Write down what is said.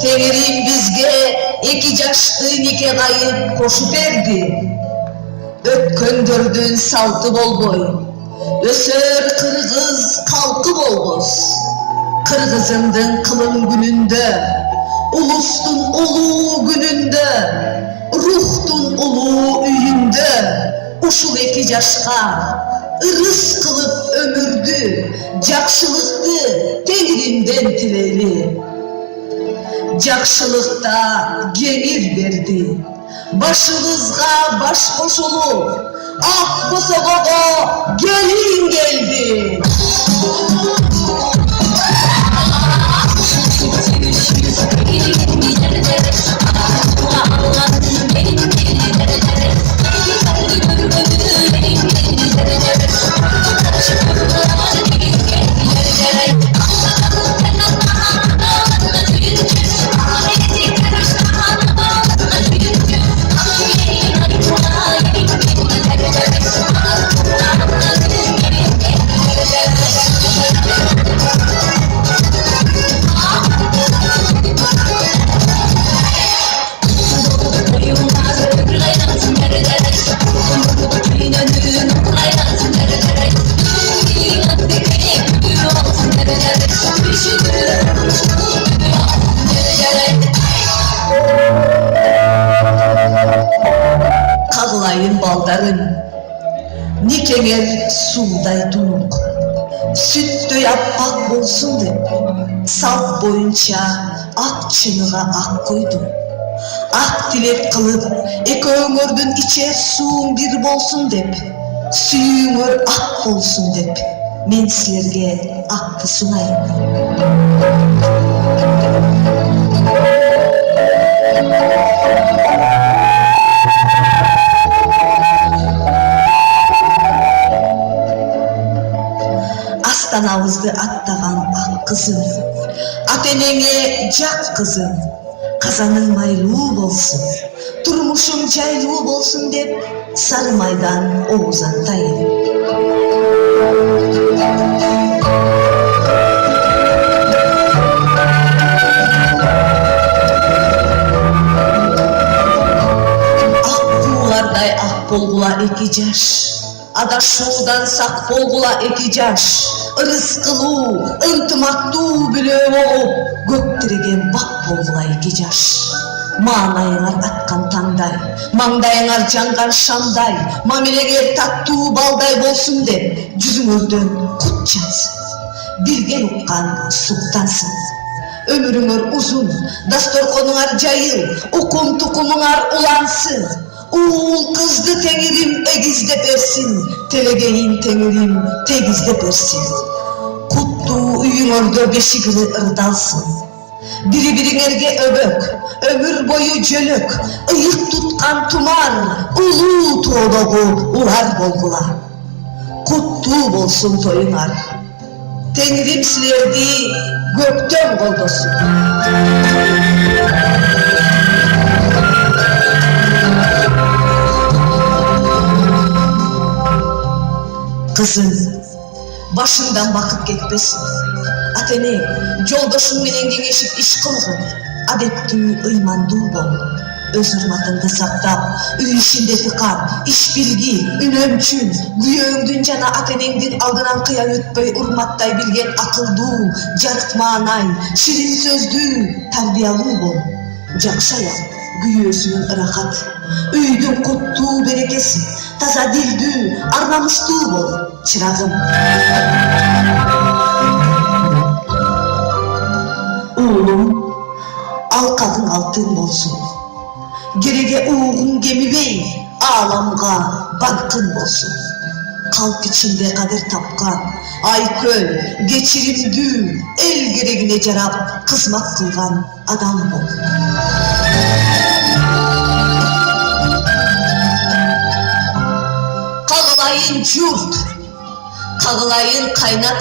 Tengrim bizge 2 yaşlı nikahayı koşu berdi. Ötköndürdün saltı bolboy, ösör kırgız kalkı bolboz. Kırgızımdın kılın gününde, ulustun ulu gününde, ruhtun ulu üyünde, uşul 2 yaşka, ırыс kılıp ömürdü, jakşılıkты Tengrimden tileli. Jakşılıkta gemir berdi, başımızga baş koşulup, ah Kosovo'ga gelin geldi. Kağlayın baldarın, nikenger suğday tunuk, süttü ak bolsun dep, salt boyunca ak çınıga ak koydum. Ak dilek kılıp, eki öңөрдүн içer suğun bir bolsun dep, sүйüңөр ak bolsun dep, men sizlerge akты sunayım. Astanamızdı attagan ak kızım, atenenge jak kızım, kazanın mayluu bolsun, turmuşum jayluu bolsun dep, sarı maydan oğuzantayım. Ak buğlarday ak bolgula 2 yaş, adaşууdan sak bolgula 2 yaş, ырыс кылуу, ынтымактуу бүлөө болуп, көк тиреген бак болгула 2 жаш. Маанайыңар аткан таңдай, маңдайыңар жанган шамдай, мамилеңер таттуу балдай болсун деп, жүзүңөрдөн кут жансın. Билген уккан суктансın. Өмүрүңөр узун, дасторконуңар жайыл, укум тукумуңар улансın. Uğul kızdı Tengrim egizde bersin, telegeyim Tengrim tegizde bersin. Kuttu uyuңөрдө beşigili ırdalsın. Biri-biriңерге öbök, ömür boyu jölök, ıyık tutkan tumar, ulu toğdogu ular bolgula. Kuttu bolsun toyuңар, Tengrim silerdi göktön koldosun. Kızım, başından bakıp ketpesin. Atene, joldoşun menen kеңешип iş kılgın. Adettүү, ыймандуу bol. Öz hurmatыңды сактап, үй ишинде тыкап, иш билги, үнөмчүн, күйөөңдүн жана атенеңдин алдынан кыя өтпөй урматтай билген акылдуу, жарык маанай, ширин сөздүү, тарбиялуу бол. Жакшая, күйөөсүнүн ырахаты, үйдүн куттуу берекеси, таза дилдүү, арнамыштуу бол, чырагым. Oğlum, alkadın altın bolsun. Gerege uğun gemibey, ağlamga barkın bolsun. Kalp içinde kader tapkan, ayköl, geçirimdü, el geregine jarap, kızmak kılgan adam bol. Kağılayın yurt, kağılayın kaynat